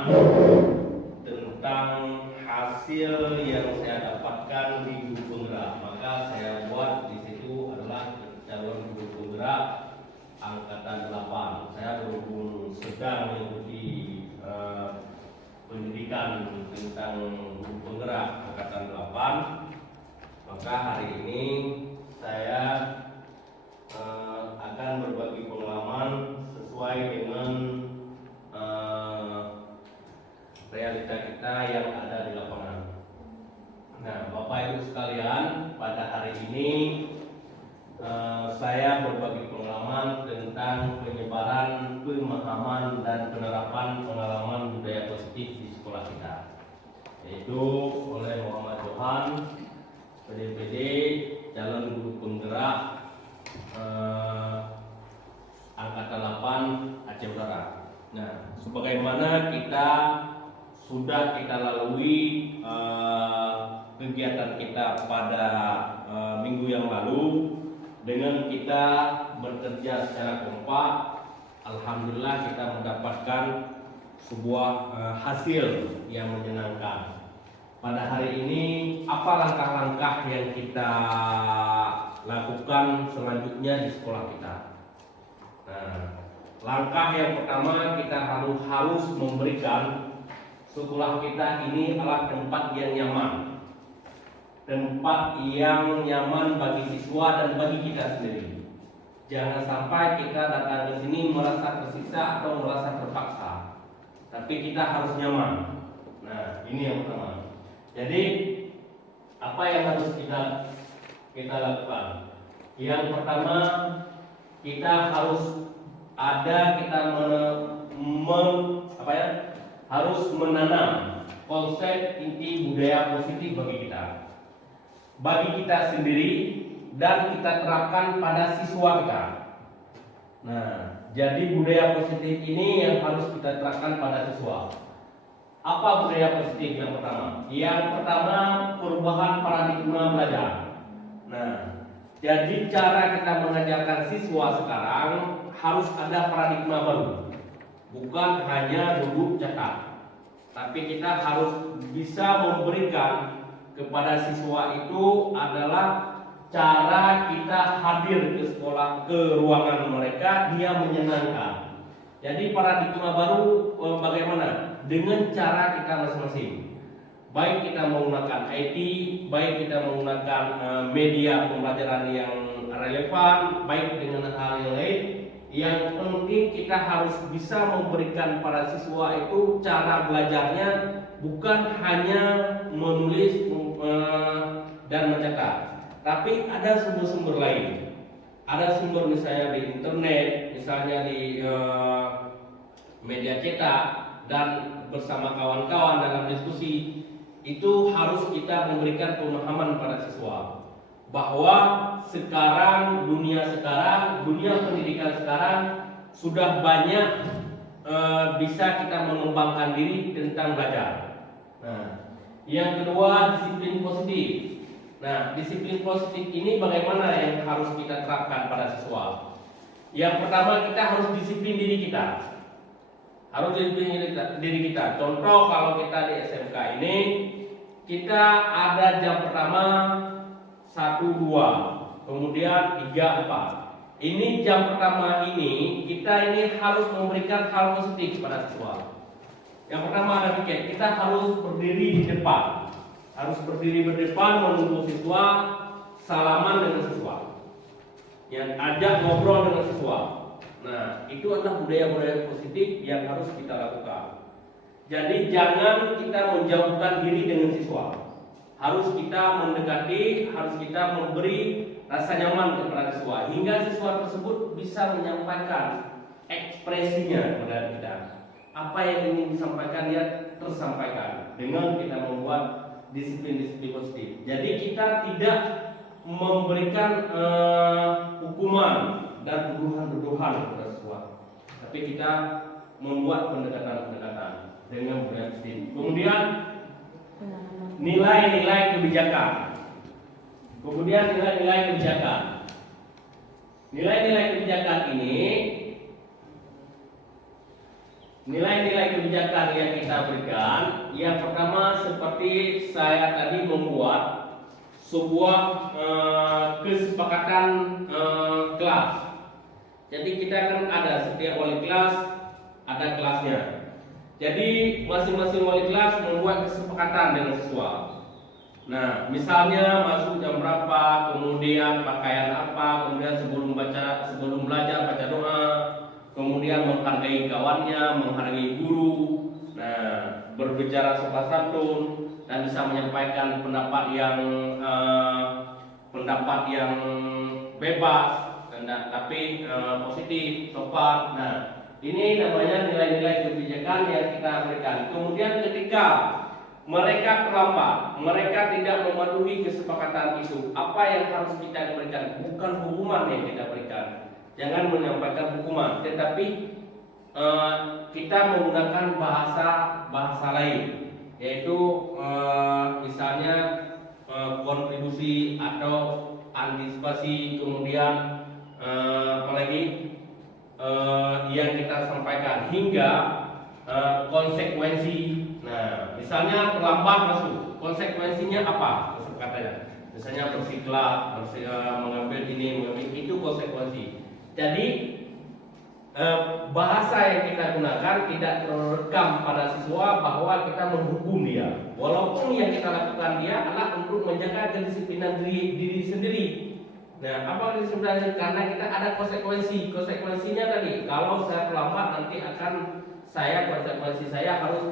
pengalaman tentang hasil yang saya dapatkan di guru penggerak. Maka saya buat di situ adalah calon guru penggerak angkatan 8. Saya berhubung sedang mengikuti pendidikan tentang guru penggerak angkatan 8. Maka hari ini saya akan berbagi pengalaman sesuai dengan realita kita yang ada di lapangan. Nah, Bapak Ibu sekalian, pada hari ini saya berbagi pengalaman tentang penyebaran pemahaman dan penerapan pengalaman budaya positif di sekolah kita, yaitu oleh Muhammad Johan, PDPD, calon guru penggerak angkatan 8 Aceh Utara. Nah, sebagaimana sudah kita lalui kegiatan kita pada minggu yang lalu dengan kita bekerja secara kompak, alhamdulillah kita mendapatkan sebuah hasil yang menyenangkan. Pada hari ini apa langkah-langkah yang kita lakukan selanjutnya di sekolah kita? Nah, langkah yang pertama kita harus memberikan sekolah kita ini adalah tempat yang nyaman. Tempat yang nyaman bagi siswa dan bagi kita sendiri. Jangan sampai kita datang ke sini merasa tersiksa atau merasa terpaksa. Tapi kita harus nyaman. Nah, ini yang pertama. Jadi, apa yang harus kita lakukan? Yang pertama, kita harus harus menanam konsep inti budaya positif bagi kita sendiri dan kita terapkan pada siswa kita. Nah, jadi budaya positif ini yang harus kita terapkan pada siswa. Apa budaya positif yang pertama? Yang pertama, perubahan paradigma belajar. Nah, jadi cara kita mengajarkan siswa sekarang harus ada paradigma baru. Bukan hanya duduk catat, tapi kita harus bisa memberikan kepada siswa itu adalah cara kita hadir ke sekolah, ke ruangan mereka, dia menyenangkan. Jadi paradigma baru bagaimana? Dengan cara kita masing-masing. Baik kita menggunakan IT, baik kita menggunakan media pembelajaran yang relevan, baik dengan hal yang lain. Yang penting kita harus bisa memberikan pada siswa itu cara belajarnya bukan hanya menulis dan mencatat, tapi ada sumber-sumber lain. Ada sumber misalnya di internet, misalnya di media cetak, dan bersama kawan-kawan dalam diskusi. Itu harus kita memberikan pemahaman pada siswa bahwa dunia pendidikan sekarang sudah banyak bisa kita mengembangkan diri tentang belajar. Nah, yang kedua, disiplin positif. Nah, disiplin positif ini bagaimana yang harus kita terapkan pada siswa? Yang pertama, kita harus disiplin diri kita. Contoh, kalau kita di SMK ini, kita ada jam pertama 1, 2, kemudian 3, 4. Ini jam pertama ini kita harus memberikan hal positif pada siswa. Yang pertama ada piket, kita harus berdiri di depan. Harus berdiri menunggu siswa, salaman dengan siswa. Yang ajak ngobrol dengan siswa. Nah, itu adalah budaya-budaya positif yang harus kita lakukan. Jadi jangan kita menjauhkan diri dengan siswa. Harus kita mendekati, harus kita memberi rasa nyaman kepada siswa hingga siswa tersebut bisa menyampaikan ekspresinya kepada kita. Apa yang ingin disampaikan dia tersampaikan dengan kita membuat disiplin-disiplin positif. Jadi kita tidak memberikan hukuman dan tuduhan kepada siswa, tapi kita membuat pendekatan-pendekatan dengan budaya positif. Kemudian nilai-nilai kebijakan. Nilai-nilai kebijakan ini Nilai-nilai kebijakan yang kita berikan, yang pertama seperti saya tadi membuat sebuah kesepakatan kelas. Jadi kita kan ada setiap wali kelas ada kelasnya. Jadi masing-masing wali kelas membuat kesepakatan dengan siswa. Nah, misalnya masuk jam berapa, kemudian pakaian apa, kemudian sebelum belajar baca doa, kemudian menghargai kawannya, menghargai guru. Nah, berbicara sopan santun dan bisa menyampaikan pendapat yang bebas, tapi positif, sopan. Nah, ini namanya nilai-nilai kebijakan yang kita berikan. Kemudian ketika mereka terlambat, mereka tidak mematuhi kesepakatan itu, apa yang harus kita berikan? Bukan hukuman yang kita berikan. Jangan menyampaikan hukuman, tetapi kita menggunakan bahasa lain, yaitu misalnya kontribusi atau antisipasi, kemudian apalagi yang kita sampaikan hingga konsekuensi. Nah, misalnya terlambat masuk, konsekuensinya apa? Katanya, misalnya bersiklat, mengambil ini, mengambil itu konsekuensi. Jadi bahasa yang kita gunakan tidak terekam pada siswa bahwa kita menghukum dia, walaupun yang kita lakukan dia adalah untuk menjaga kedisiplinan diri sendiri. Nah, apa kedisiplinan? Karena kita ada konsekuensinya tadi. Kalau saya terlambat nanti konsekuensi saya harus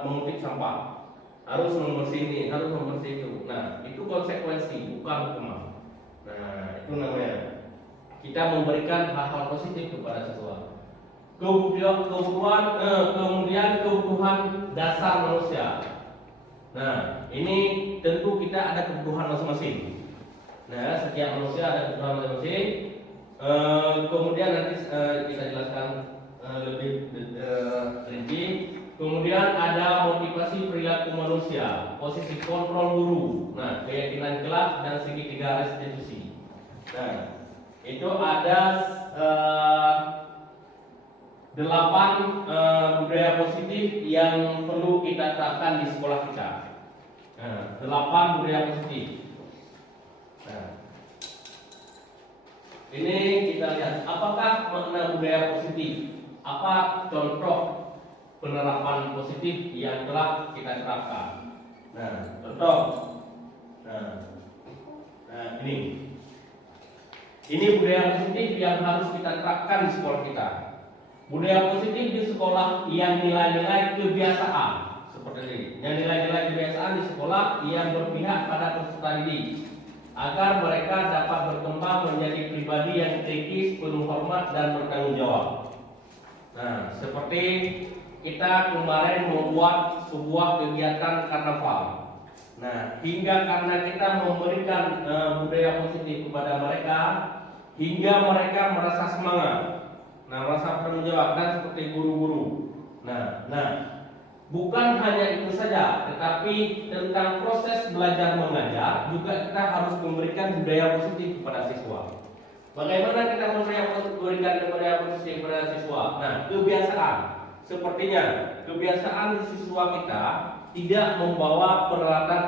mengutip sampah, harus membersih ini, harus membersih itu. Nah, itu konsekuensi, bukan hukuman. Nah, itu namanya kita memberikan hal-hal positif kepada siswa. Kemudian kebutuhan dasar manusia. Nah, ini tentu kita ada kebutuhan masing-masing. Nah, setiap manusia ada kebutuhan masing-masing. Kemudian nanti kita jelaskan lebih rinci. Kemudian ada motivasi perilaku manusia, posisi kontrol guru, nah keyakinan kelas dan segitiga restitusi. Nah, itu ada 8 budaya positif yang perlu kita terapkan di sekolah kita. Nah, 8 budaya positif. Nah, ini kita lihat apakah makna budaya positif. Apa contoh penerapan positif yang telah kita terapkan? Nah, contoh. Nah, ini budaya positif yang harus kita terapkan di sekolah kita. Budaya positif di sekolah yang nilai-nilai kebiasaan seperti ini. Yang nilai-nilai kebiasaan di sekolah yang berpihak pada peserta didik agar mereka dapat berkembang menjadi pribadi yang kritis, penuh hormat dan bertanggung jawab. Nah, seperti kita kemarin membuat sebuah kegiatan karnaval. Nah, hingga karena kita memberikan budaya positif kepada mereka, hingga mereka merasa semangat, merasa bertanggung jawab, dan seperti guru-guru. Nah, bukan hanya itu saja, tetapi tentang proses belajar mengajar juga kita harus memberikan budaya positif kepada siswa. Bagaimana kita memberikan budaya positif kepada siswa? Nah, kebiasaan. Sepertinya kebiasaan siswa kita tidak membawa peralatan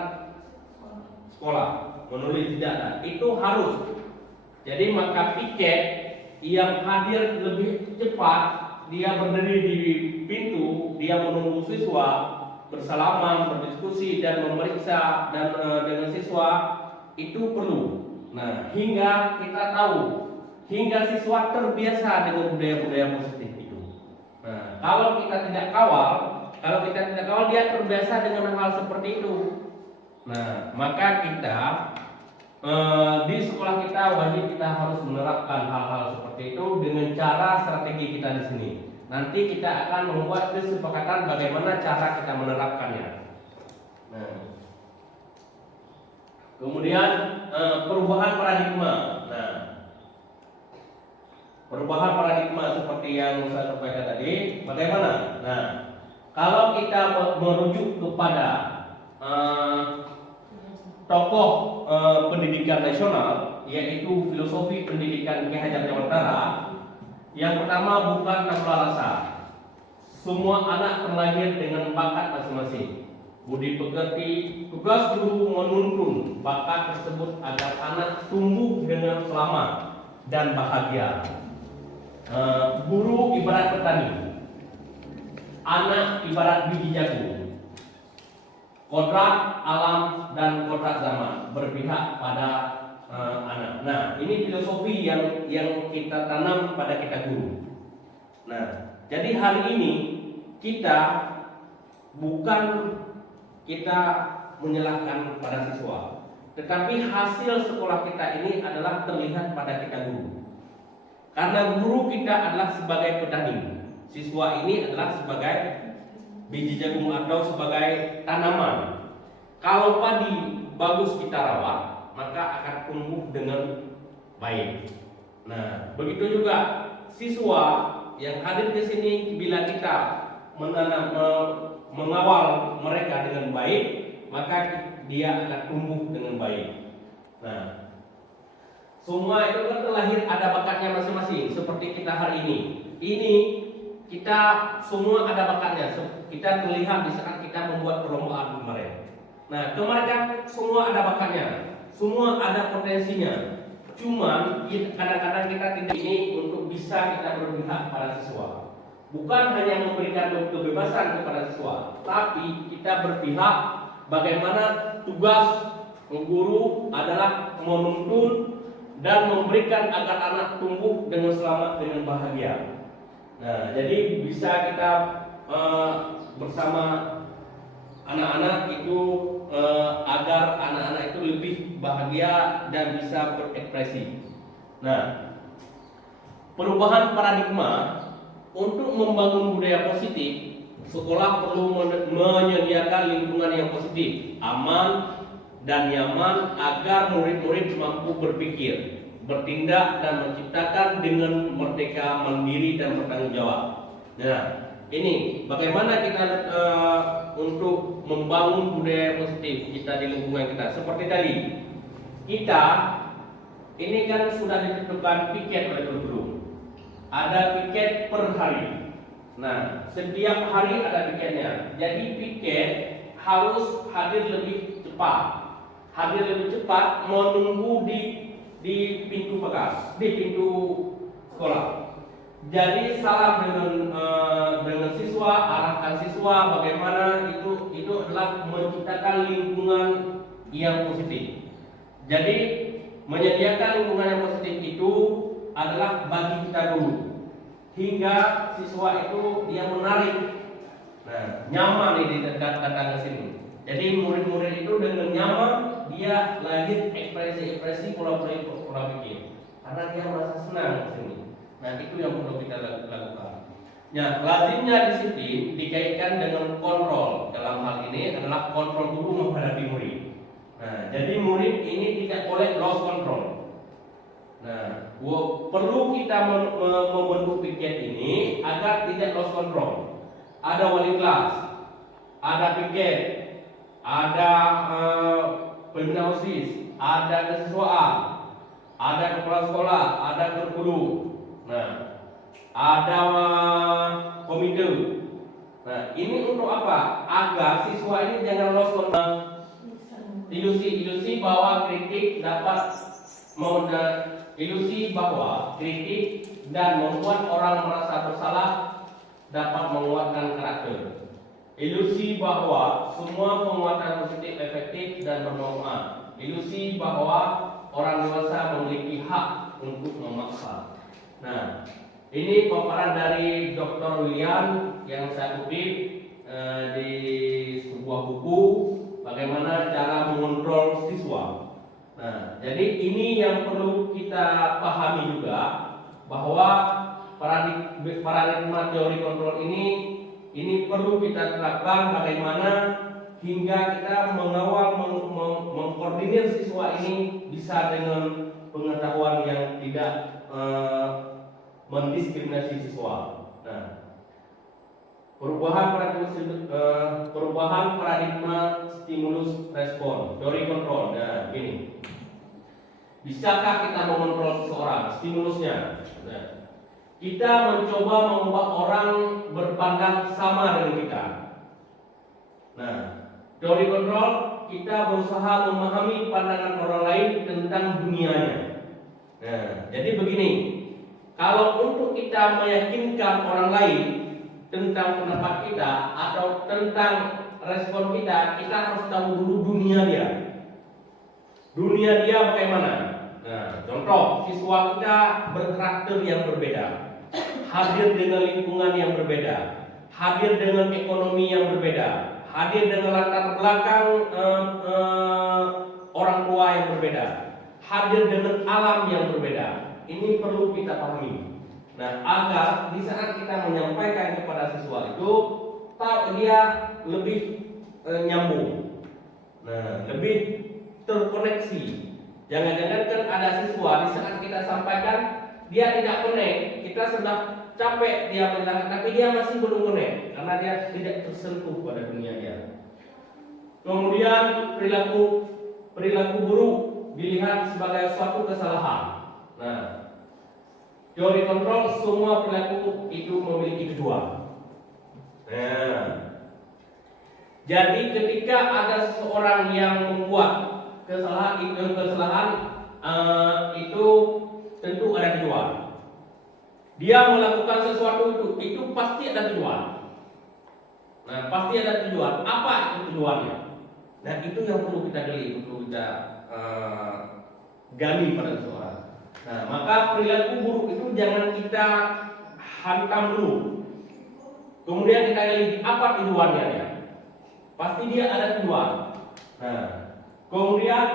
sekolah, menulis tidak ada. Itu harus. Jadi maka piket yang hadir lebih cepat, dia berdiri di pintu, dia menunggu siswa, bersalaman, berdiskusi dan memeriksa dengan siswa itu perlu. Nah, hingga kita tahu, hingga siswa terbiasa dengan budaya-budaya positif itu. Nah, kalau kita tidak kawal, dia terbiasa dengan hal seperti itu. Nah, maka kita di sekolah kita wajib kita harus menerapkan hal-hal seperti itu dengan cara strategi kita di sini. Nanti kita akan membuat kesepakatan bagaimana cara kita menerapkannya. Nah, kemudian perubahan paradigma. Nah, perubahan paradigma seperti yang saya sampaikan tadi, bagaimana? Nah, kalau kita merujuk kepada tokoh pendidikan nasional, yaitu filosofi pendidikan Ki Hajar Dewantara, yang pertama bukan tabula rasa. semua anak terlahir dengan bakat masing-masing. Budi pekerti, tugas guru menuntun bakat tersebut agar anak tumbuh dengan selamat dan bahagia. Guru ibarat petani, anak ibarat biji jagung. Kodrat alam dan kodrat zaman berpihak pada anak. Nah, ini filosofi yang kita tanam pada kita guru. Nah, jadi hari ini kita bukan menyalahkan pada siswa, tetapi hasil sekolah kita ini adalah terlihat pada kita guru. Karena guru kita adalah sebagai petani, siswa ini adalah sebagai biji jagung atau sebagai tanaman. Kalau padi bagus kita rawat, maka akan tumbuh dengan baik. Nah, begitu juga siswa yang hadir di sini, bila kita mengawal mereka dengan baik, maka dia akan tumbuh dengan baik. Nah, semua itu kan terlahir ada bakatnya masing-masing. Seperti kita hari ini kita semua ada bakatnya. Kita terlihat di saat kita membuat perlombaan kemarin. Nah, kemarin semua ada bakatnya, semua ada potensinya. Cuman kadang-kadang kita tidak ini untuk bisa kita berpihak pada siswa. Bukan hanya memberikan kebebasan kepada siswa, tapi kita berpihak bagaimana tugas guru adalah menuntun dan memberikan agar anak tumbuh dengan selamat, dengan bahagia. Nah, jadi bisa kita bersama anak-anak itu agar anak-anak itu lebih bahagia dan bisa berekspresi. Nah, perubahan paradigma untuk membangun budaya positif, sekolah perlu menyediakan lingkungan yang positif, aman dan nyaman agar murid-murid mampu berpikir, bertindak dan menciptakan dengan merdeka, mandiri dan bertanggung jawab. Nah, ini bagaimana kita untuk membangun budaya positif kita di lingkungan kita. Seperti tadi, kita ini kan sudah ditentukan piket oleh guru. Ada piket per hari. Nah, setiap hari ada piketnya. Jadi piket harus hadir lebih cepat. Hadir lebih cepat menunggu di pintu bekas, di pintu sekolah. Jadi salam dengan siswa, arahkan siswa bagaimana itu adalah menciptakan lingkungan yang positif. Jadi menyediakan lingkungan yang positif itu adalah bagi kita dulu, hingga siswa itu dia menarik, nah nyaman ini datang ke sini. Jadi murid-murid itu dengan nyaman dia lahir ekspresi pola pikir, karena dia merasa senang di sini. Nah, itu yang perlu kita lakukan. Nah, lazimnya disiplin dikaitkan dengan kontrol. Dalam hal ini adalah kontrol guru menghadapi murid. Nah, jadi murid ini tidak boleh lost control. Nah, perlu kita membentuk piket ini agar tidak lost control. Ada wali kelas, ada piket, ada pembina OSIS, ada kesiswaan, ada kepala sekolah, ada guru. Nah, ada komite. Nah, ini untuk apa? Agar siswa ini jangan lost control. Ilusi bahwa kritik dapat ilusi bahwa kritik dan membuat orang merasa bersalah dapat menguatkan karakter. Ilusi bahwa semua penguatan positif efektif dan bermanfaat. Ilusi bahwa orang dewasa memiliki hak untuk memaksa. Nah, ini paparan dari Dr. William yang saya kutip di sebuah buku, bagaimana cara mengontrol siswa. Nah, jadi ini yang perlu kita pahami juga, bahwa paradigma teori kontrol ini perlu kita terapkan bagaimana hingga kita mengawal, mengkoordinir siswa ini bisa dengan pengetahuan yang tidak mendiskriminasi siswa. Nah, perubahan paradigma stimulus respon teori kontrol. Nah, ini bisakah kita mengontrol seseorang stimulusnya? Nah, kita mencoba membuat orang berpandang sama dengan kita. Nah, teori kontrol kita berusaha memahami pandangan orang lain tentang dunianya. Nah, jadi begini, kalau untuk kita meyakinkan orang lain tentang pendapat kita atau tentang respon kita, kita harus tahu dulu dunia dia. Dunia dia bagaimana? Nah, contoh, siswa kita berkarakter yang berbeda, hadir dengan lingkungan yang berbeda, hadir dengan ekonomi yang berbeda, hadir dengan latar belakang orang tua yang berbeda, hadir dengan alam yang berbeda. Ini perlu kita pahami. Nah, agar di saat kita menyampaikan kepada siswa itu, dia lebih nyambung, nah, lebih terkoneksi. Jangan-jangan kan ada siswa di saat kita sampaikan dia tidak connect, kita sudah capek dia mendengar, tapi dia masih belum connect karena dia tidak tersentuh pada dunia dia. Kemudian perilaku buruk dilihat sebagai suatu kesalahan. Nah, teori kontrol semua perilaku itu memiliki kedua. Nah, jadi ketika ada seseorang yang membuat kesalahan itu tentu ada tujuan. Dia melakukan sesuatu itu pasti ada tujuan. Nah, pasti ada tujuan. Apa itu tujuannya? Nah, itu yang perlu kita gali, perlu kita gali pada seseorang. Nah, maka perilaku buruk itu jangan kita hantam dulu. Kemudian kita gali apa tujuannya ya. Pasti dia ada tujuan. Nah, kemudian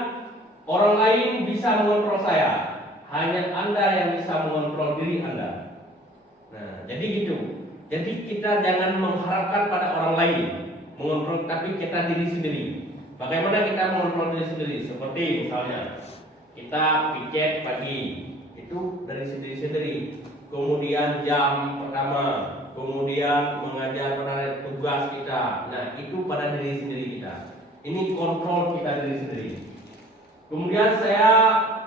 orang lain bisa mengontrol saya, hanya Anda yang bisa mengontrol diri Anda. Nah, jadi gitu. Jadi kita jangan mengharapkan pada orang lain mengontrol, tapi kita diri sendiri. Bagaimana kita mengontrol diri sendiri? Seperti misalnya kita piket pagi, itu dari sendiri-sendiri. Kemudian jam pertama, kemudian mengajar pada tugas kita. Nah, itu pada diri sendiri kita. Ini kontrol kita diri sendiri. Kemudian saya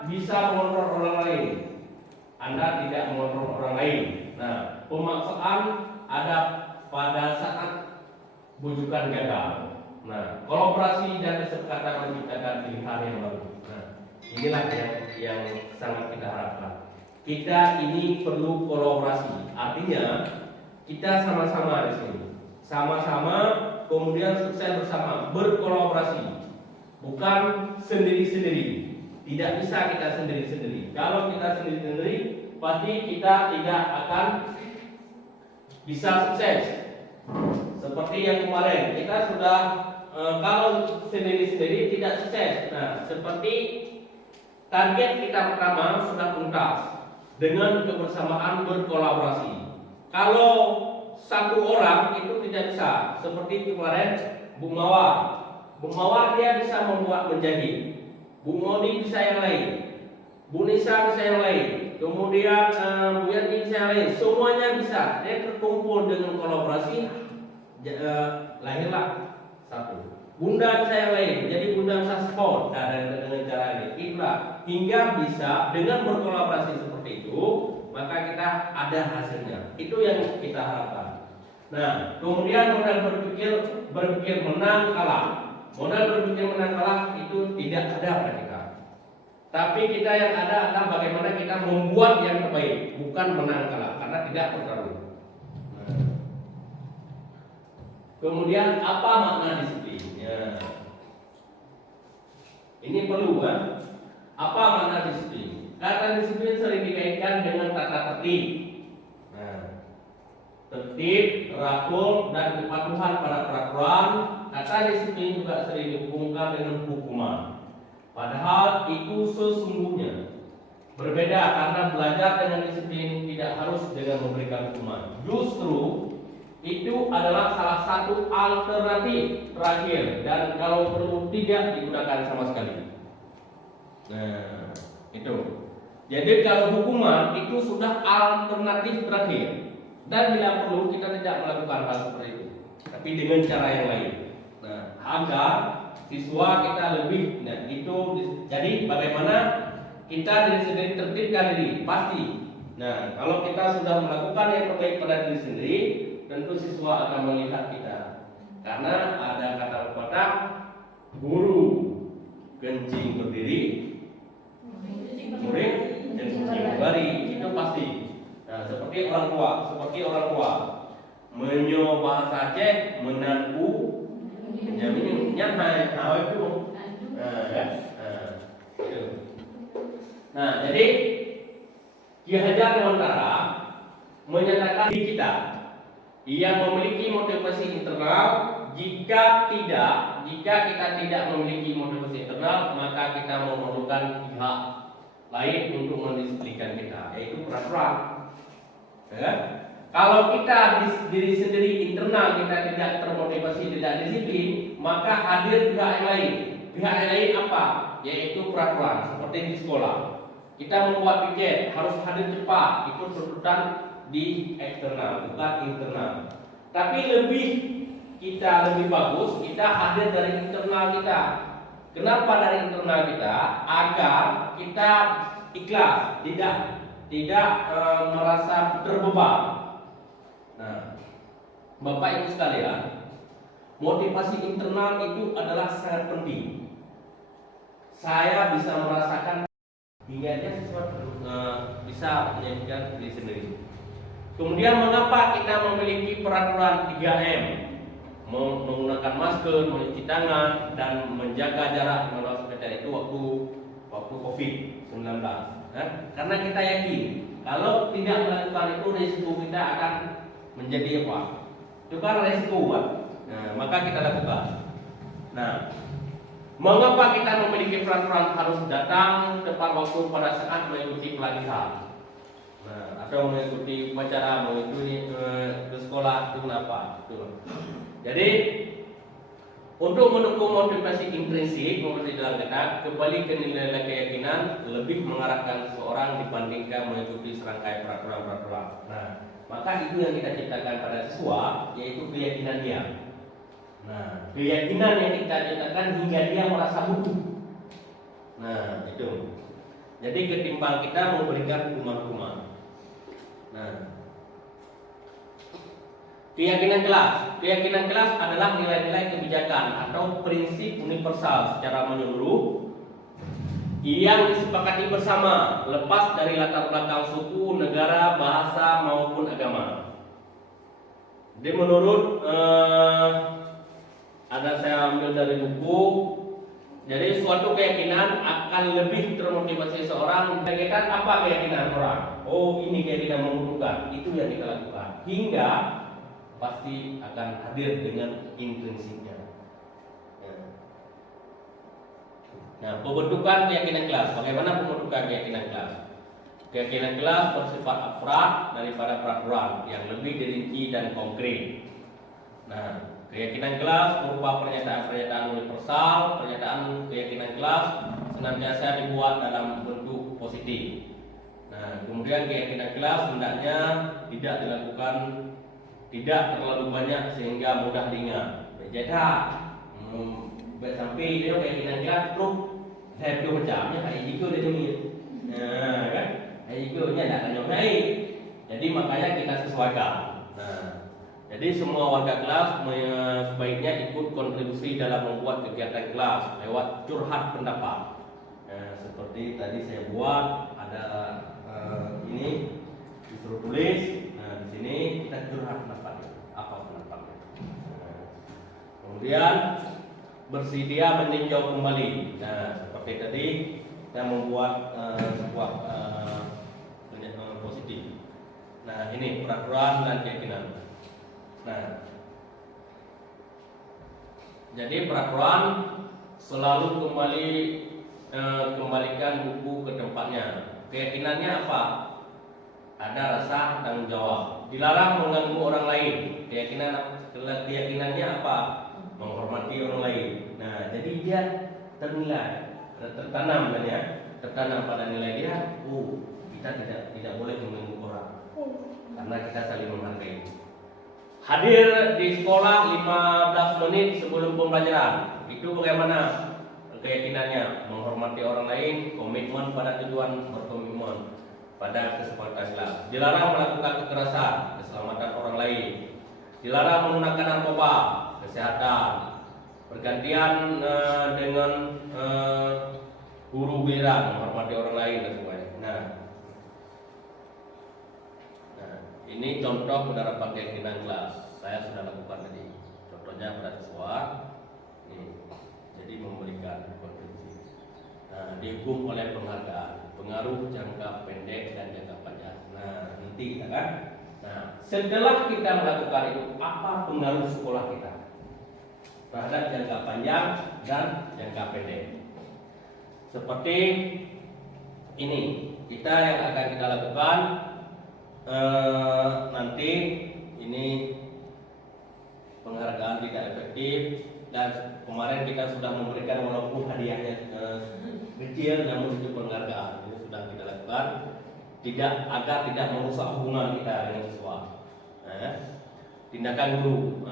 bisa mengontrol orang lain. Anda tidak mengontrol orang lain. Nah, pemaksaan ada pada saat bujukan gagal. Nah, kolaborasi dan kesepakatan menciptakan pilihan yang baru. Nah, inilah yang sangat kita harapkan. Kita ini perlu kolaborasi. Artinya kita sama-sama di sini. Sama-sama kemudian sukses bersama, berkolaborasi. Bukan sendiri-sendiri. Tidak bisa kita sendiri-sendiri. Kalau kita sendiri-sendiri, pasti kita tidak akan bisa sukses. Seperti yang kemarin, kita sudah kalau sendiri-sendiri tidak sukses. Nah, seperti target kita pertama sudah tuntas dengan kebersamaan berkolaborasi. Kalau satu orang itu tidak bisa, seperti kemarin Bu Mawar. Bu Mawar dia bisa membuat menjadi. Bu Modi bisa yang lain, Bu Nisa bisa yang lain, kemudian Bu Yanti bisa yang lain, semuanya bisa. Dia terkumpul dengan kolaborasi, lahirlah satu. Bunda bisa yang lain, jadi Bunda bisa sport dengan cara ini. Itulah hingga bisa dengan berkolaborasi seperti itu, maka kita ada hasilnya. Itu yang kita harapkan. Nah, kemudian modal berpikir menang kalah. Modal berpikir menang kalah itu tidak ada pada kita. Tapi kita yang ada adalah bagaimana kita membuat yang terbaik, bukan menang kalah, karena tidak bertarung. Kemudian apa makna disiplin? Ya. Ini perlu kan? Apa makna disiplin? Kata disiplin sering dikaitkan dengan tata tertib. Nah, tertib, teratur, dan kepatuhan pada peraturan. Kata disiplin juga sering dihubungkan dengan hukuman. Padahal itu sesungguhnya berbeda, karena belajar dengan disiplin tidak harus dengan memberikan hukuman. Justru itu adalah salah satu alternatif terakhir, dan kalau perlu tidak digunakan sama sekali. Nah, itu. Jadi kalau hukuman itu sudah alternatif terakhir, dan bila perlu kita tidak melakukan hal seperti itu, tapi dengan cara yang lain. Nah, agar siswa kita lebih, nah itu. Jadi bagaimana kita diri sendiri tertibkan diri pasti. Nah, kalau kita sudah melakukan yang terbaik pada diri sendiri, tentu siswa akan melihat kita. Karena ada kata pepatah, guru kencing berdiri, murid kencing berbari, itu pasti. Nah, seperti orang tua menyo bahasa Aceh menanku nyamin nyantai tahu itu. Nah, ya. Itu. Nah, jadi Ki Hajar Dewantara menyatakan diri kita yang memiliki motivasi internal. Jika kita tidak memiliki motivasi internal, maka kita memerlukan pihak lain untuk mendisiplinkan kita, yaitu peraturan. Ya? Kalau kita diri sendiri internal kita tidak termotivasi, tidak disiplin, maka hadir pihak yang lain. Pihak yang lain apa? Yaitu peraturan. Seperti di sekolah, kita membuat piket harus hadir cepat, itu tuntutan di eksternal, bukan internal. Tapi kita lebih bagus kita hadir dari internal kita. Kenapa dari internal kita? Agar kita ikhlas, tidak merasa terbeban. Nah, Bapak Ibu sekalian, motivasi internal itu adalah sangat penting. Saya bisa merasakan hingga sesuatu bisa menjadikan diri sendiri. Kemudian mengapa kita memiliki peraturan 3M? Menggunakan masker, mencuci tangan, dan menjaga jarak menurut sepeda itu waktu COVID-19. Karena kita yakin kalau tidak melakukan itu risiko kita akan menjadi apa? Itu kan risiko, Pak. Nah, maka kita lakukan. Nah, mengapa kita memiliki peraturan harus datang tepat waktu pada saat mengikuti pelatihan? Nah, atau mengikuti upacara, mengikuti ke sekolah, itu kenapa? Jadi untuk mendukung motivasi intrinsik motivasi dalam kita, kembali ke nilai keyakinan lebih mengarahkan seseorang dibandingkan mengikuti serangkaian peraturan-peraturan. Nah, maka itu yang kita ciptakan pada siswa, yaitu keyakinan dia. Nah, keyakinan yang kita ciptakan hingga dia merasa butuh. Nah, itu. Jadi ketimbang kita memberikan hukuman-hukuman. Nah, keyakinan kelas adalah nilai-nilai kebijakan atau prinsip universal secara menyeluruh yang disepakati bersama, lepas dari latar belakang suku, negara, bahasa maupun agama. Jadi menurut ada saya ambil dari buku. Jadi suatu keyakinan akan lebih termotivasi seorang. Keyakinan apa keyakinan orang? Oh, ini keyakinan membutuhkan. Itu yang kita lakukan hingga pasti akan hadir dengan intrinsiknya. Nah, pembentukan keyakinan kelas. Bagaimana pembentukan keyakinan kelas? Keyakinan kelas bersifat abstrak daripada peraturan yang lebih dirinci dan konkret. Nah, keyakinan kelas berupa pernyataan-pernyataan universal. Pernyataan keyakinan kelas senantiasa dibuat dalam bentuk positif. Nah, kemudian keyakinan kelas hendaknya tidak terlalu banyak sehingga mudah diingat. Sampai dia keyakinan kelas terus saya tu macamnya hari jika dia demi. Nah, kan? Hari jika nya tak ada baik. Jadi makanya kita sesuaikan. Nah, jadi semua warga kelas sebaiknya ikut kontribusi dalam membuat kegiatan kelas lewat curhat pendapat. Nah, seperti tadi saya buat ada ini disuruh tulis. Nah, di sini kita curhat pendapat. Apa pendapatnya? Nah, kemudian bersedia meninjau kembali. Nah, seperti tadi kita membuat sebuah positif. Nah, ini peraturan dan keyakinan. Nah, jadi peraturan selalu kembalikan buku ke tempatnya. Keyakinannya apa? Ada rasa tanggung jawab. Dilarang mengganggu orang lain. Keyakinannya apa? Menghormati orang lain. Nah, jadi dia tertanam pada nilai dia. Oh, kita tidak boleh mengganggu orang. Karena kita saling menghargai. Hadir di sekolah 15 menit sebelum pembelajaran. Itu bagaimana keyakinannya? Menghormati orang lain, komitmen pada tujuan berkomitmen. pada kesepakatan kelas. Dilarang melakukan kekerasan, keselamatan orang lain. Dilarang menggunakan narkoba, kesehatan. Bergantian dengan guru giliran, menghormati orang lain dan sebagainya. Nah, ini contoh penerapan keyakinan kelas. Saya sudah lakukan tadi. Contohnya pada siswa. Jadi memberikan kontribusi. Nah, dihukum oleh penghargaan, pengaruh jangka pendek dan jangka panjang. Nah, nanti kita kan. Nah, setelah kita melakukan itu, apa pengaruh sekolah kita terhadap jangka panjang dan jangka pendek? Seperti ini, kita yang akan kita lakukan nanti ini penghargaan tidak efektif. Dan kemarin kita sudah memberikan walaupun hadiahnya kecil, namun itu penghargaan ini sudah kita lakukan agar tidak merusak hubungan kita dengan siswa. Tindakan guru,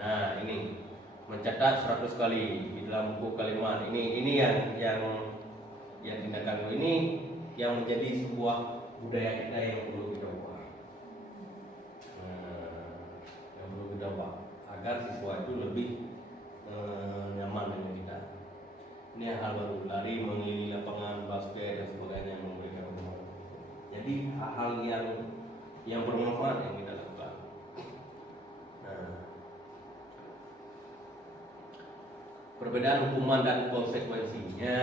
nah ini mencatat 100 kali di dalam buku kalimat. Ini yang tindakan guru ini yang menjadi sebuah budaya kita yang perlu kita ubah. Yang perlu kita ubah agar siswa itu lebih nyaman dengan kita. Ini hal baru, lari mengelilingi lapangan basket dan sebagainya, memberikan rumah. Jadi hal-hal yang bermanfaat yang kita lakukan. Nah, perbedaan hukuman dan konsekuensinya.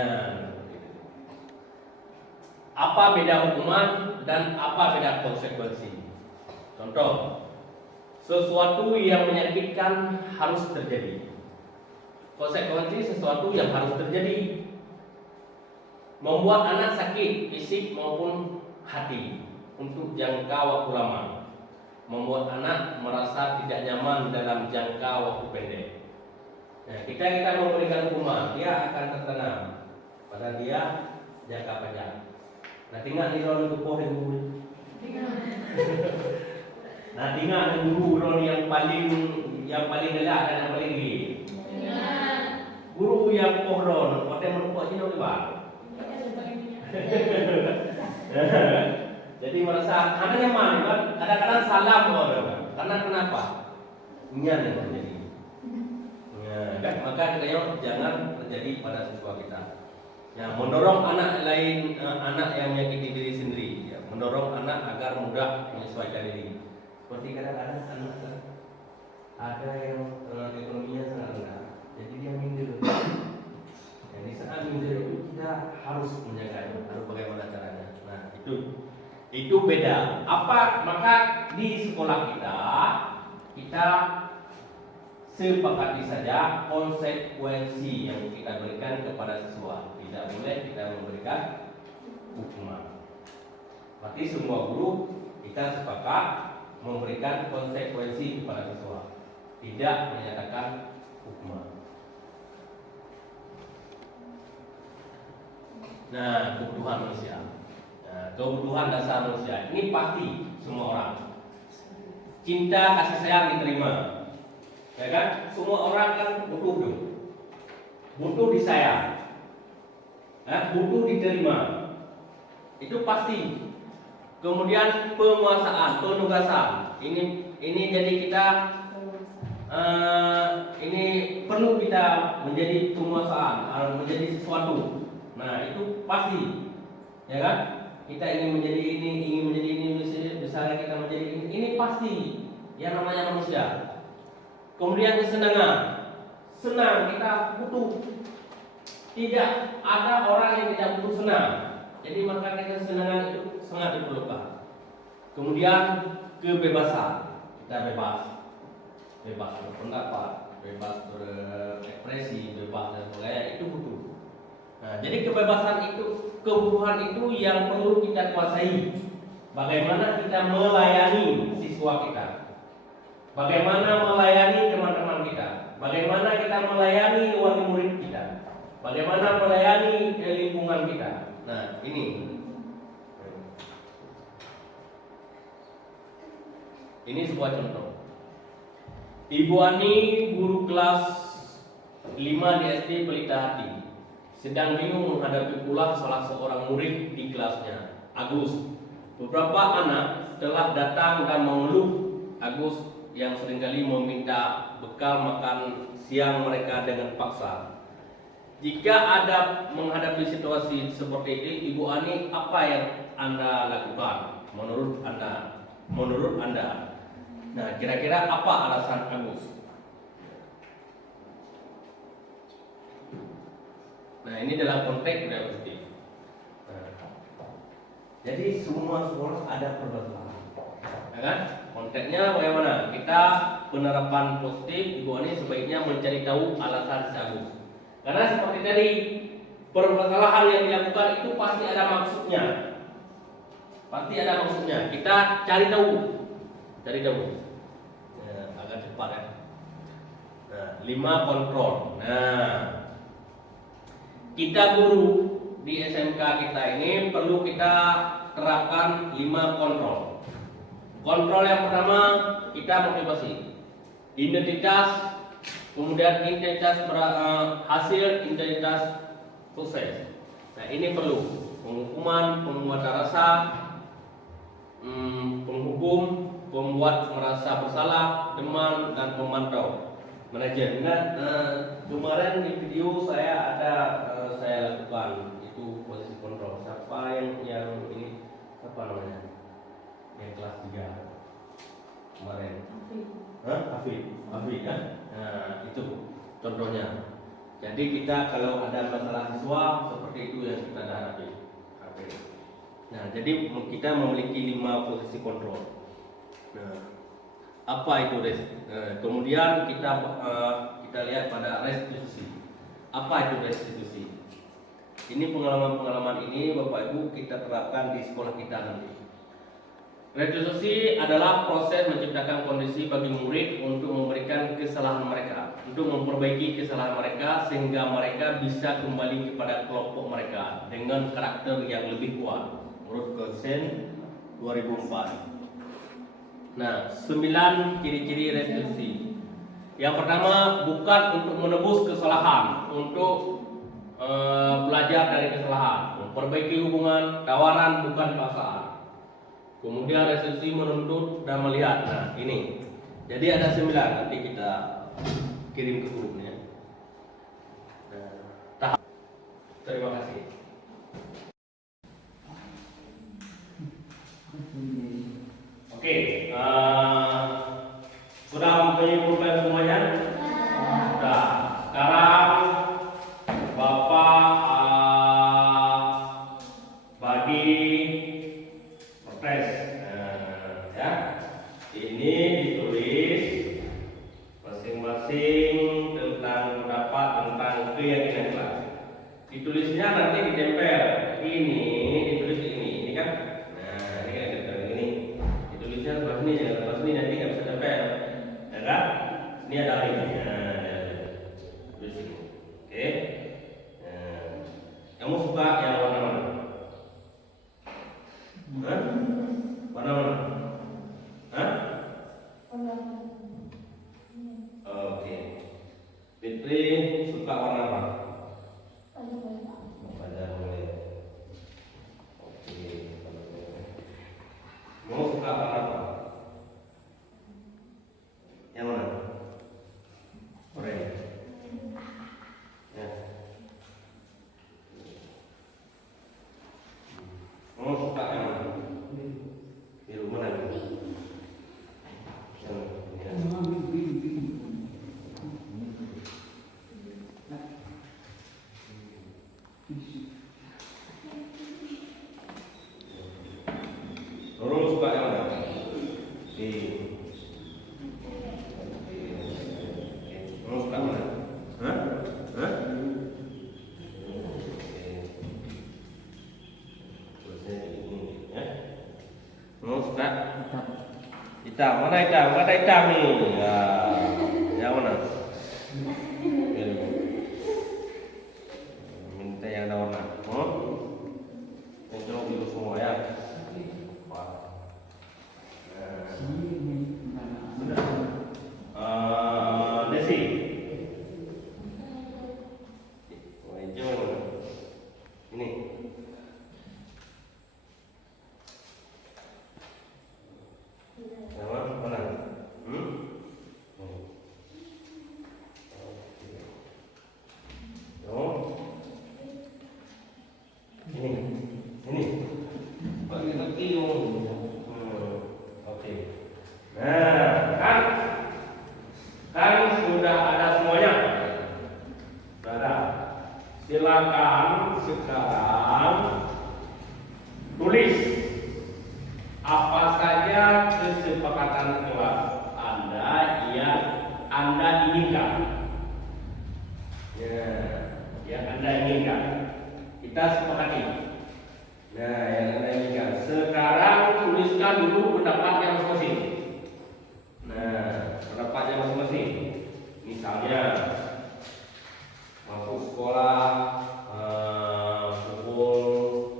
Apa beda hukuman dan apa beda konsekuensi? Contoh, sesuatu yang menyakitkan harus terjadi. Konsekuensi sesuatu yang harus terjadi. Membuat anak sakit fisik maupun hati untuk jangka waktu lama. Membuat anak merasa tidak nyaman dalam jangka waktu pendek. Nah, kita memberikan hukuman, dia akan tertanam pada dia jangka panjang. Nah, tinggal di dalam tubuh yang guru. Nah, tinggal di guru yang paling gelap dan yang paling tinggi. Guru yang pohon, hotel merupakan jenuh lebar. Jadi merasa anak nyaman, kan? Kadang-kadang salah orang. Karena kenapa? Nyan yang terjadi. Kan? Maka kita jangan terjadi pada siswa kita. Ya, mendorong anak lain, anak yang menyakiti diri sendiri, ya, mendorong anak agar mudah menyesuaikan diri. Seperti kadang-kadang anak ada yang ekonominya sangat rendah. Jadi dia minder. Yang di saat minder itu kita harus menjaganya. Harus bagaimana caranya. Nah, itu beda. Maka di sekolah kita sepakati saja konsekuensi yang kita berikan kepada siswa. Tidak boleh kita memberikan hukuman. Berarti semua guru kita sepakat memberikan konsekuensi kepada siswa. Tidak menyatakan hukuman. Nah, kebutuhan manusia. Nah, kebutuhan dasar manusia ini pasti semua orang. Cinta, kasih sayang diterima, ya kan? Semua orang kan butuh disayang, butuh diterima. Itu pasti. Kemudian penguasaan, penugasan. Ini jadi kita ini perlu kita menjadi penguasaan, menjadi sesuatu. Nah, itu pasti, ya kan? Kita ingin menjadi ini, misalnya kita menjadi ini. Ini pasti yang namanya manusia. Kemudian kesenangan, senang kita butuh. Tidak ada orang yang tidak butuh senang. Jadi maka kesenangan itu sangat diperlukan. Kemudian kebebasan, kita bebas berpendapat, bebas berekspresi, bebas dan sebagainya, itu butuh. Nah, jadi kebebasan itu, kebutuhan itu yang perlu kita kuasai. Bagaimana kita melayani siswa kita, bagaimana melayani teman-teman kita, bagaimana kita melayani wali murid kita, bagaimana melayani lingkungan kita. Nah, ini sebuah contoh. Ibu Ani, guru kelas 5 di SD Pelita Hati, sedang bingung menghadapi pula salah seorang murid di kelasnya, Agus, Beberapa anak telah datang dan mengeluh Agus yang seringkali meminta bekal makan siang mereka dengan paksa. Jika ada menghadapi situasi seperti ini, Ibu Ani, apa yang Anda lakukan? Menurut Anda. Nah, kira-kira apa alasan Agus? Nah, ini dalam konteks budaya positif. Jadi semua sekolah ada permasalahan, ya kan? Konteksnya bagaimana? Kita penerapan positif, Ibu Ani sebaiknya mencari tahu alasan si Agus. Karena seperti tadi, permasalahan yang dilakukan itu pasti ada maksudnya. Pasti ada maksudnya. Kita cari tahu. Ya, agak cepat ya. Nah, 5 kontrol. Nah, kita guru di SMK kita ini perlu kita terapkan 5 kontrol. Kontrol yang pertama, kita motivasi. Identitas, kemudian identitas hasil, identitas sukses. Nah, ini perlu penghukuman, penguatan rasa, penghukum, pembuat merasa bersalah, teman, dan pemantau. Manajer. Kemarin di video saya ada saya lakukan itu posisi kontrol. Siapa yang ini apa namanya? Yang kelas 3 kemarin. Afif ya. Nah, itu contohnya. Jadi kita kalau ada masalah siswa seperti itu yang kita hadapi. Nah, jadi kita memiliki 5 posisi kontrol. Nah, apa itu kemudian kita lihat pada restitusi. Apa itu restitusi? Ini pengalaman ini Bapak Ibu kita terapkan di sekolah kita nanti. Restitusi adalah proses menciptakan kondisi bagi murid untuk memberikan kesalahan mereka, untuk memperbaiki kesalahan mereka sehingga mereka bisa kembali kepada kelompok mereka dengan karakter yang lebih kuat. Menurut Konsen 2004. Nah, 9 ciri-ciri restitusi. Yang pertama, bukan untuk menebus kesalahan, untuk belajar dari kesalahan, memperbaiki hubungan, tawaran bukan paksaan. Kemudian restitusi menuntut dan melihat. Nah, ini. Jadi ada 9, nanti kita kirim ke grupnya. Nah, terima kasih. Oke, sudah menyimpulkan semuanya? Sudah. Sekarang Bapak bagi perpres, ya. Ini ditulis masing-masing tentang pendapat tentang keyakinan kelas. Ditulisnya nanti ditempel. Ini ditulis ini kan? Nah, ini kan ini. Ditulisnya sebelah sini, jangan sebelah sini nanti nggak bisa tempel, ya kan? Ini ada ini. Tulis ini. Oke. Kamu suka yang warna mana? Warna mana? Oke. Fitri suka warna apa? Pada mulai. Oke. Mau suka warna apa? Yang mana? Oranye. Ya. Mau suka yang mana? Biru mana? Nurul suka yang mana? Nurul suka mana? Nurul suka hitam. Mana hitam? Ada hitam nih. Ya, yang mana? Minta yang ada warna. Yang coba biru semua ya. Desi. Hijau mana? Ini. Ya, yang Anda inginkan. Kita sepakati. Nah, yang Anda inginkan. Sekarang tuliskan dulu pendapatnya masing-masing. Nah, pendapatnya masing-masing. Misalnya masuk sekolah pukul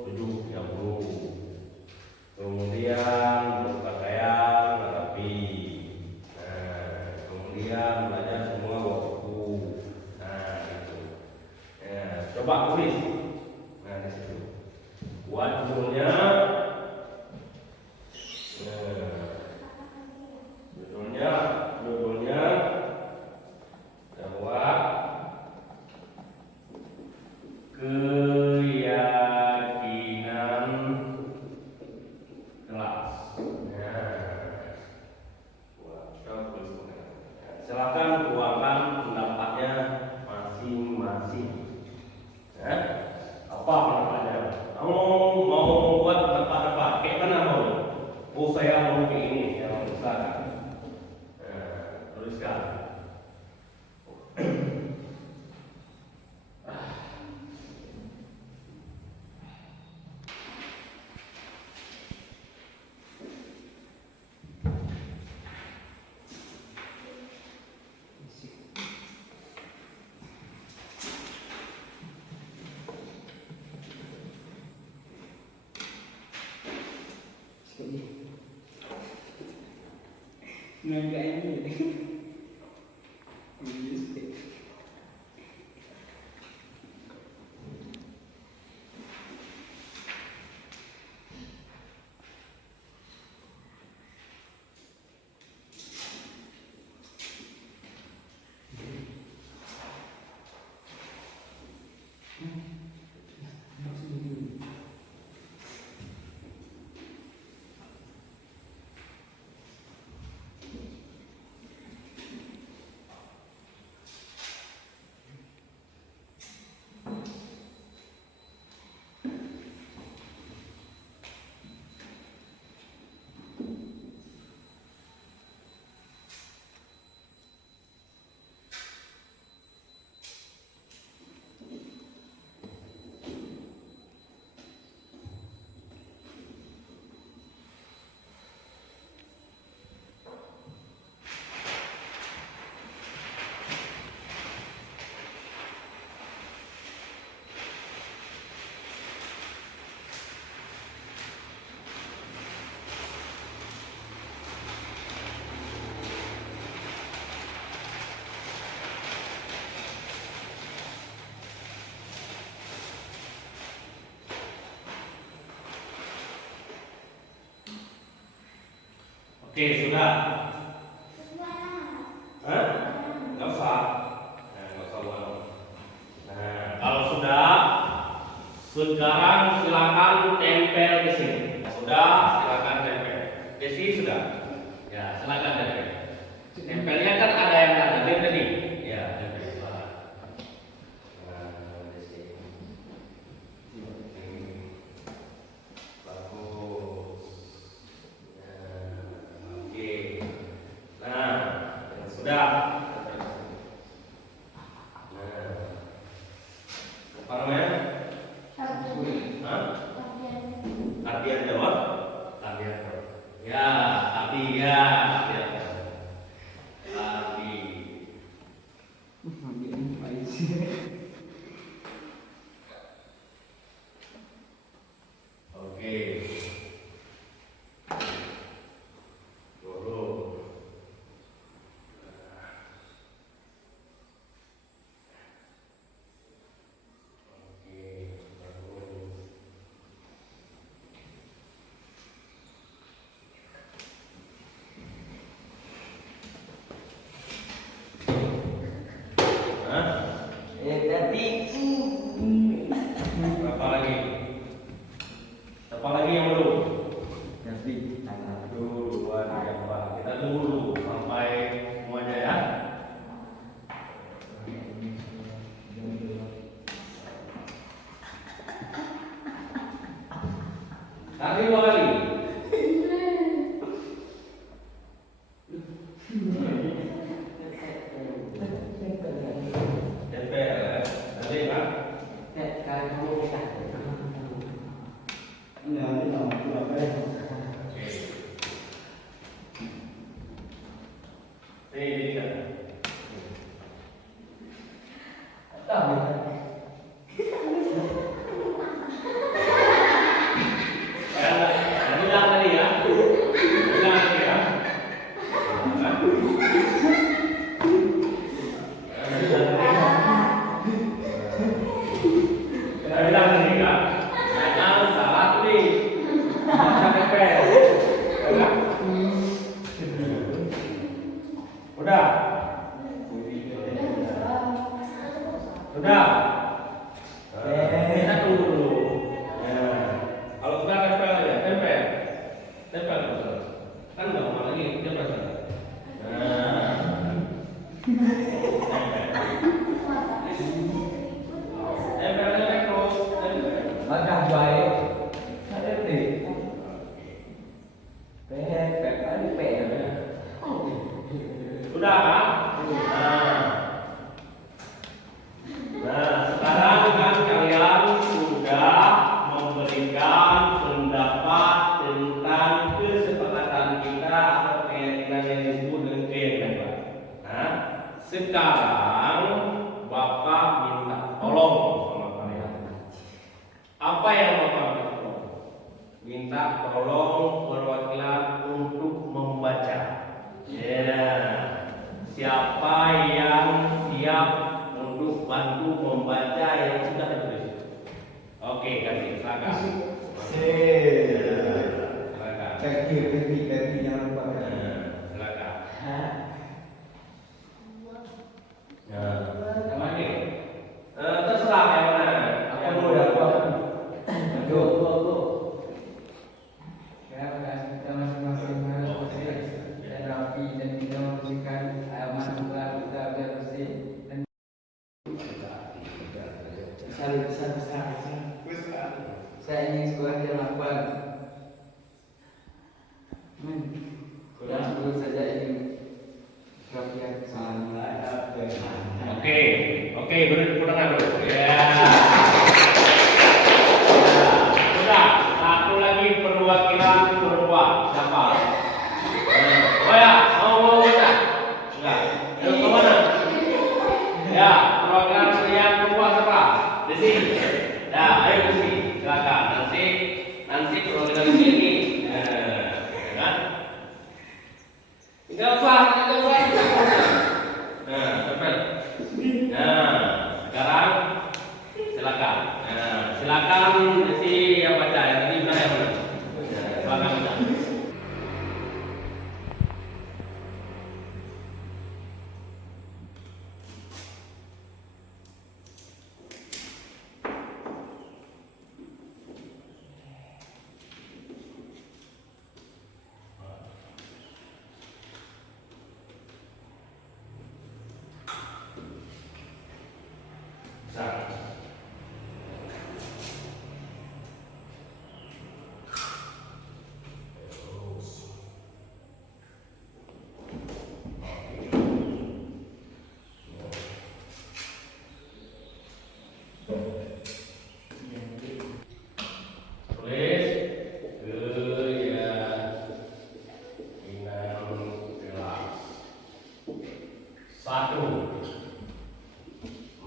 7.30. Kemudian berpakaian rapi. Nah, kemudian belajar semua waktu. Nah, itu. Ya, coba tulis. Nah, di situ. Buat judulnya. Judulnya bahwa keyakinan kelas. Silakan tuangkan pendapatnya masing-masing. Apa pendapatnya? Kamu mau membuat pendapat apa? Kayak mana mau? Oh, saya mau kayak ini. Saya mau silakan. Tuliskan. Enggak ini. Oke, sudah. Hah? Nggak usah. Nah, nggak usah ulang. Nah, kalau sudah, sekarang silakan tempel di sini. Sudah, silakan tempel. Desi sudah. Ya, silakan tempel. Tempelnya kan ada yang nggak ada tadi. Ya, tempel. Silakan. Nah, Desi. Bagus. Oke. Nah, sudah. Nah, apa namanya? Hah? Artian jawab. Artian jawab. Ya, tapi ya, artian jawab. Tapi. Oke. Dulu. Oke, bagus. Hah? Tapi Berapa lagi? Berapa lagi yang belum? tapi Dulu, dua, tiga, empat. Kita tunggu dulu sampai semuanya ya. Nanti dua kali. Tempel ya. Bilang tadi ya. Bilang tadi ya. Bilang tadi ya. Jangan salah tuh nih. Baca pepes. Udah. Udah. Kita tunggu dulu. Ya. Kalau sudah tempel aja, tempel. Tempel betul. Kan enggak mau lagi, dia berasa. Nah. Tempel terus. Tempel. Maka baik. Ada deh. Sudah kan? Nah, sekarang kan kalian sudah memberikan pendapat tentang kesepakatan kita atau keyakinan yang disebut dengan keyakinan. Nah, sekarang Bapak minta tolong sama kalian. Apa yang Bapak minta tolong? Minta tolong perwakilan untuk membaca. Ya, siapa yang siap untuk bantu membaca yang sudah ditulis? Oke, kasih silakan. Silakan. Jangan lupa. Silakan. Yang mana? Terserah yang mana. Yang Aku mudah. apa? Tuh. Kita masing-masing harus bersih dan rapi dan kita membersihkan aman juga kita biar bersih dan besar. Saya ingin sekolah yang hafal. Dan sebelum saja ingin rapian sama. Oke, beri tepuk tangan dulu. Ya. Sudah, satu lagi perwakilan perempuan. Siapa? Oh ya, mau baca? Enggak. Ayo ke mana? Ya, perwakilan yang perempuan siapa? Di sini. Ya, ayo ke sini. Silakan. Nanti perwakilan di sini. Ya kan? Enggak usah. Nah, cepet. Nah, sekarang silakan. Nah, silakan si yang baca. Yang ini benar yang mana? Nah, silakan baca. Nah. Tulis keyakinan kelas 1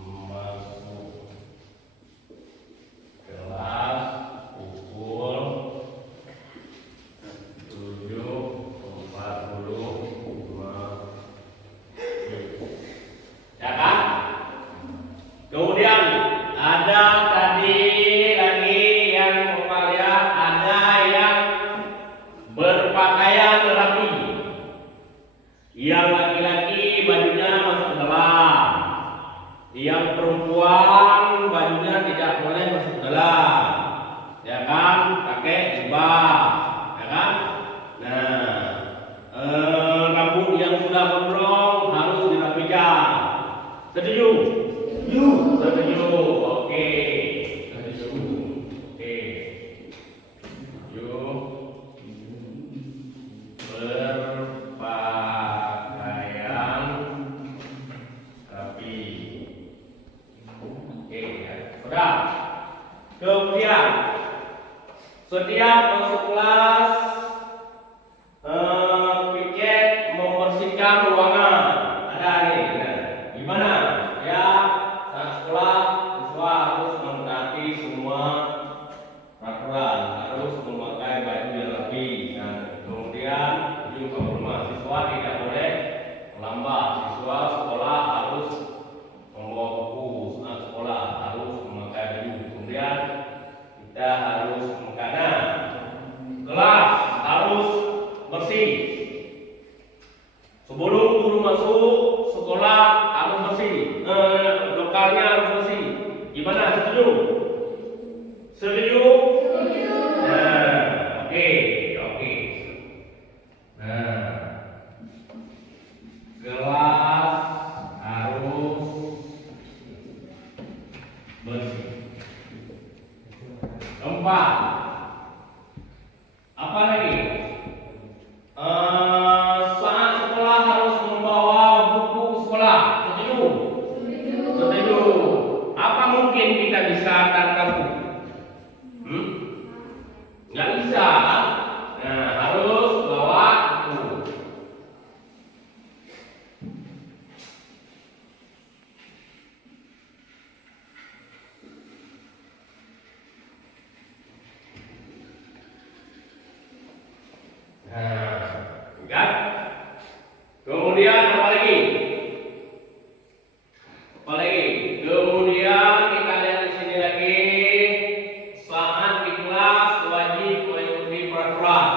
masuk kelas pukul 7.45. Ya kan? Kemudian ada tadi lagi yang Bapak lihat, ada yang berpakaian rapi. Yang laki-laki bajunya masuk ke dalam. Yang perempuan bajunya tidak boleh masuk ke dalam. Ya kan? Pakai jubah. Ya kan? Nah, rambut yang sudah gondrong harus dirapikan. Setuju? Setuju. Oke. Setuju. Oke. Setuju. Berpakaian rapi. Oke, ya. Sudah. Kemudian setiap masuk kelas piket membersihkan ruangan. Ada nih. Nah, gimana? Ya, saat sekolah soalnya harus bersih. Gimana? Setuju? Setuju? Nah, oke, oke. Nah, gelas harus bersih. Keempat, apa lagi? Saat sekolah harus membawa buku sekolah. Setuju? Setuju. Apa mungkin kita bisa tanpa buku? Nggak bisa. Nah, harus bawa buku. Nah, kan? Kemudian apa lagi? Apa lagi? Kemudian kita lihat di sini lagi, saat di kelas wajib mengikuti peraturan.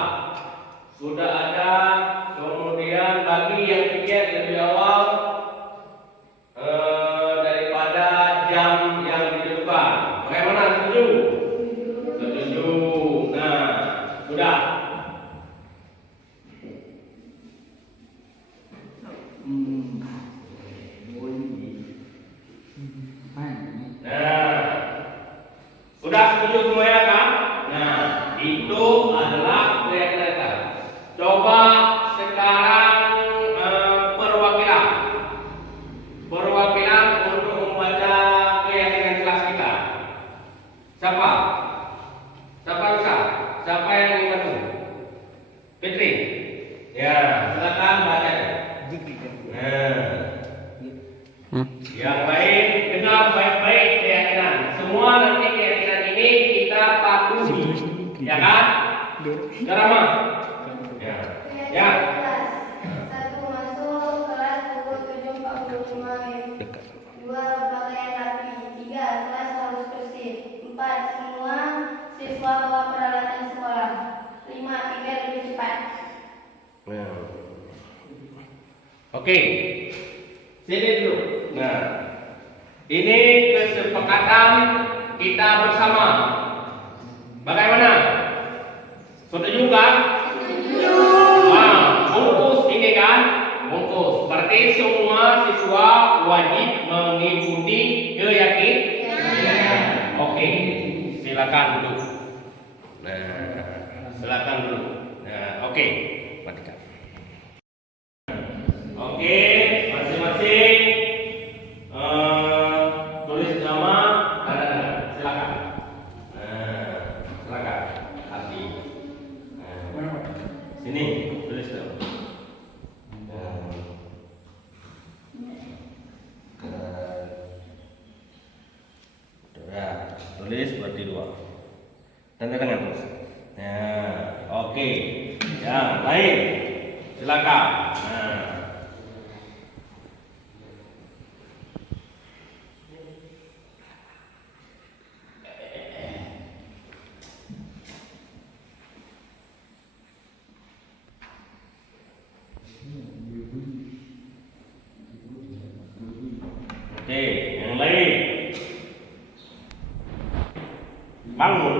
Sudah ada. Kemudian bagi yang pikir lebih awal daripada jam yang ditentukan. Bagaimana? Setuju? Setuju. Nah, sudah. Nah, sudah setuju semuanya kan? Nah, itu adalah kriteria. Coba sekarang perwakilan untuk membaca keyakinan kelas kita. Siapa? Siapa bisa? Siapa yang ingin bantu? Fitri. Ya, silakan baca. Nah, yang baik, dengar baik-baik keyakinan. Semua nanti keyakinan ini kita patuhi, ya kan? Karama. Ya. Ya. Satu masuk kelas pukul 7.45 WIB. 2 pakaian rapi. 3 kelas harus bersih. 4 semua siswa bawa peralatan sekolah. 5 tinggal lebih cepat. Oke. Sini dulu. Nah, ini kesepakatan kita bersama. Bagaimana? Setuju kan? Setuju. Nah, bungkus ini kan? Bungkus. Berarti semua siswa wajib mengikuti keyakinan. Oke. Silakan duduk. Nah, silakan duduk. Nah, oke. Matikan. Oke, masing-masing tulis nama, silakan. Silakan. Hati. Sini tulis dong. Ya, tulis berarti 2. Tanda tangan terus. Ya, oke. Ya, baik. Silakan. Nah. Oke, yang lain. Bangun.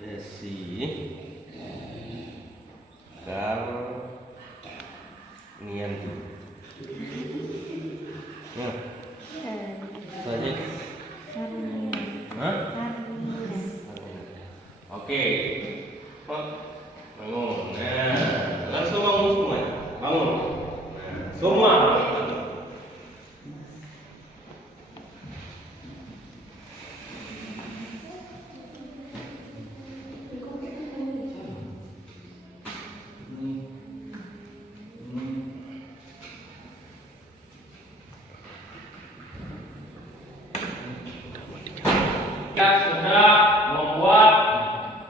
Desi. Kar. Nianti. Nah. Lanjut. Hah? Oke. Bangun. Nah, langsung bangun semua. Bangun. Nah, semua. Kita sudah membuat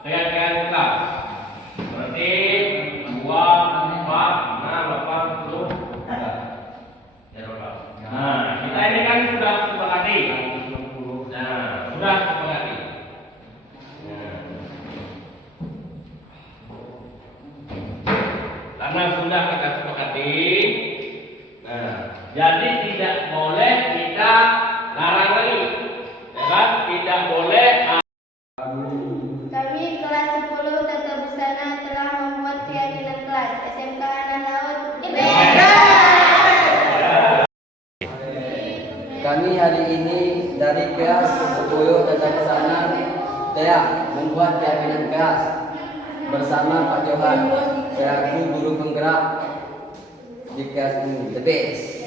keyakinan kelas. Berarti 2, 4, 6, 8, 10. Karena sudah kita sepakati. Nah, jadi tidak boleh kita larang lagi. Ya kan? Tidak boleh. Kami kelas 10 Tata Busana telah membuat keyakinan kelas SMK Anak Laut Kami hari ini dari kelas 10 Tata Busana telah membuat keyakinan kelas bersama Pak Johan selaku guru penggerak di kelas ini. The best.